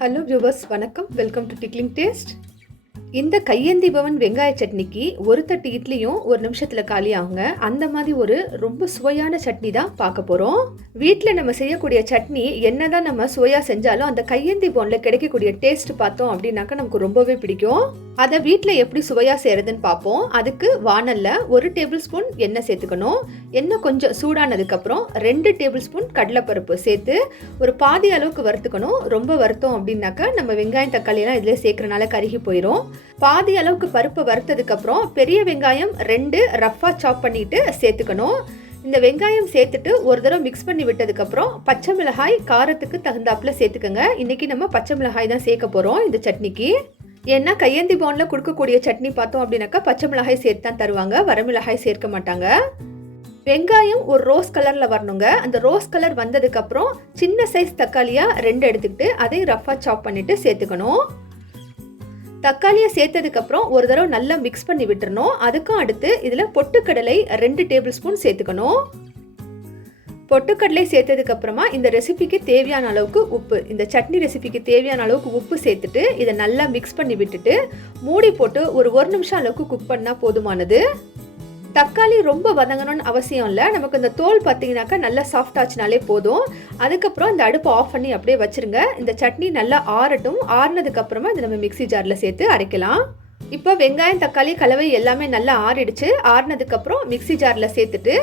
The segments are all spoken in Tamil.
ஹலோ வியூவர்ஸ் வணக்கம். வெல்கம் டு டிக்லிங் டேஸ்ட் இந்த கையேந்தி பவன் வெங்காய சட்னிக்கு ஒரு தட்டு இட்லியும் ஒரு நிமிஷத்தில் காலி ஆகுங்க. அந்த மாதிரி ஒரு ரொம்ப சுவையான சட்னி தான் பார்க்க போகிறோம் வீட்டில் நம்ம செய்யக்கூடிய சட்னி என்னதான் நம்ம சுவையாக செஞ்சாலும் அந்த கையேந்தி பவனில் கிடைக்கக்கூடிய டேஸ்ட் பார்த்தோம் அப்படின்னாக்கா நமக்கு ரொம்பவே பிடிக்கும். அதை வீட்டில் எப்படி சுவையாக செய்கிறதுன்னு பார்ப்போம். அதுக்கு வானலில் ஒரு டேபிள் ஸ்பூன் எண்ணெய் சேர்த்துக்கணும். எண்ணெய் கொஞ்சம் சூடானதுக்கப்புறம் ரெண்டு டேபிள் ஸ்பூன் கடலைப்பருப்பு சேர்த்து ஒரு பாதி அளவுக்கு வறுத்துக்கணும். ரொம்ப வருத்தம் அப்படின்னாக்கா நம்ம வெங்காயம் தக்காளி எல்லாம் இதில் சேர்க்கறனால கருகி போயிடும் பாதி அளவுக்கு பருப்பு வறுத்ததுக்கப்புறம் பெரிய வெங்காயம் ரெண்டு ரஃப்பாக சாப் பண்ணிட்டு சேர்த்துக்கணும். இந்த வெங்காயம் சேர்த்துட்டு ஒரு தடவை மிக்ஸ் பண்ணி விட்டதுக்கப்புறம் பச்சை மிளகாய் காரத்துக்கு தகுந்தாப்பில் சேர்த்துக்கோங்க. இன்றைக்கி நம்ம பச்சை மிளகாய் தான் சேர்க்க போகிறோம் இந்த சட்னிக்கு. ஏன்னா கையேந்தி பவுனில் கொடுக்கக்கூடிய சட்னி பார்த்தோம் அப்படின்னாக்கா பச்சை மிளகாய் சேர்த்து தான் தருவாங்க. வரமிளகாய் சேர்க்க மாட்டாங்க. வெங்காயம் ஒரு ரோஸ் கலரில் வரணுங்க. அந்த ரோஸ் கலர் வந்ததுக்கப்புறம் சின்ன சைஸ் தக்காளியாக ரெண்டு எடுத்துக்கிட்டு அதையும் ரஃபாக சாப் பண்ணிவிட்டு சேர்த்துக்கணும். தக்காளியை சேர்த்ததுக்கப்புறம் ஒரு தடவை நல்லா மிக்ஸ் பண்ணி விட்டுறணும். அதுக்கும் அடுத்து இதில் பொட்டுக்கடலை ரெண்டு டேபிள் ஸ்பூன் சேர்த்துக்கணும். பொட்டுக்கடலை சேர்த்ததுக்கு அப்புறமா இந்த ரெசிபிக்கு தேவையான அளவுக்கு உப்பு இந்த சட்னி ரெசிபிக்கு தேவையான அளவுக்கு உப்பு சேர்த்துட்டு இதை நல்லா மிக்ஸ் பண்ணி விட்டுட்டு மூடி போட்டு ஒரு ஒரு நிமிஷம் அளவுக்கு குக் பண்ணால் போதுமானது. தக்காளி ரொம்ப வதங்கணும்னு அவசியம் இல்லை. நமக்கு இந்த தோல் பார்த்தீங்கன்னாக்கா நல்லா சாஃப்ட் ஆச்சுனாலே போதும். அதுக்கப்புறம் இந்த அடுப்பை ஆஃப் பண்ணி அப்படியே வச்சிருங்க. இந்த சட்னி நல்லா ஆறட்டும். ஆறுனதுக்கப்புறமா இதை நம்ம மிக்ஸி ஜாரில் சேர்த்து அரைக்கலாம். இப்போ வெங்காயம் தக்காளி கலவை எல்லாமே நல்லா ஆறிடுச்சு. ஆறுனதுக்கப்புறம் மிக்ஸி ஜாரில் சேர்த்துட்டு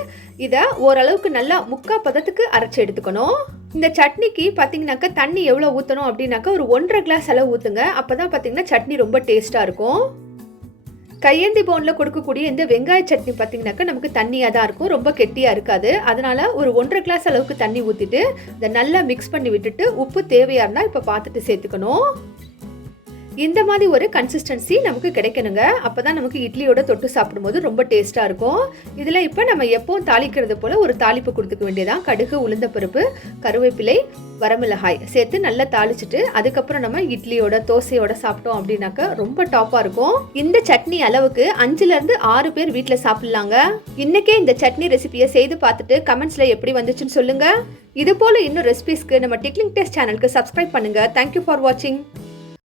இதை ஓரளவுக்கு நல்லா முக்கா பதத்துக்கு அரைச்சி எடுத்துக்கணும். இந்த சட்னிக்கு பார்த்தீங்கன்னாக்கா தண்ணி எவ்வளோ ஊற்றணும் அப்படின்னாக்கா ஒரு ஒன்றரை கிளாஸ் அளவு ஊற்றுங்க அப்போ தான் பார்த்தீங்கன்னா சட்னி ரொம்ப டேஸ்ட்டாக இருக்கும். கையேந்தி போனில் கொடுக்கக்கூடிய இந்த வெங்காய சட்னி பார்த்தீங்கன்னாக்கா நமக்கு தண்ணியாக தான் இருக்கும். ரொம்ப கெட்டியாக இருக்காது. அதனால் ஒரு ஒன்றரை கிளாஸ் அளவுக்கு தண்ணி ஊற்றிட்டு இதை நல்லா மிக்ஸ் பண்ணி விட்டுட்டு உப்பு தேவையாக இருந்தால் இப்போ பார்த்துட்டு சேர்த்துக்கணும். இந்த மாதிரி ஒரு கன்சிஸ்டன்சி நமக்கு கிடைக்கணுங்க. அப்போ தான் நமக்கு இட்லியோட தொட்டு சாப்பிடும்போது ரொம்ப டேஸ்ட்டாக இருக்கும். இதில் இப்போ நம்ம எப்பவும் தாளிக்கிறது போல் ஒரு தாளிப்பு கொடுத்துக்க வேண்டியதான் கடுகு உளுந்த பருப்பு கருவேப்பிலை வரமிளகாய் சேர்த்து நல்லா தாளிச்சிட்டு அதுக்கப்புறம் நம்ம இட்லியோட தோசையோட சாப்பிட்டோம் அப்படின்னாக்க ரொம்ப டாப்பாக இருக்கும். இந்த சட்னி அளவுக்கு அஞ்சுலேருந்து ஆறு பேர் வீட்டில் சாப்பிட்லாங்க. இன்னைக்கே இந்த சட்னி ரெசிபியை செய்து பார்த்துட்டு கமெண்ட்ஸில் எப்படி வந்துச்சுன்னு சொல்லுங்கள் இது போல் இன்னும் ரெசிபிஸ்க்கு நம்ம டிக்லிங் டெஸ்ட் சேனலுக்கு சப்ஸ்கிரைப் பண்ணுங்கள் தேங்க்யூ ஃபார் வாட்சிங்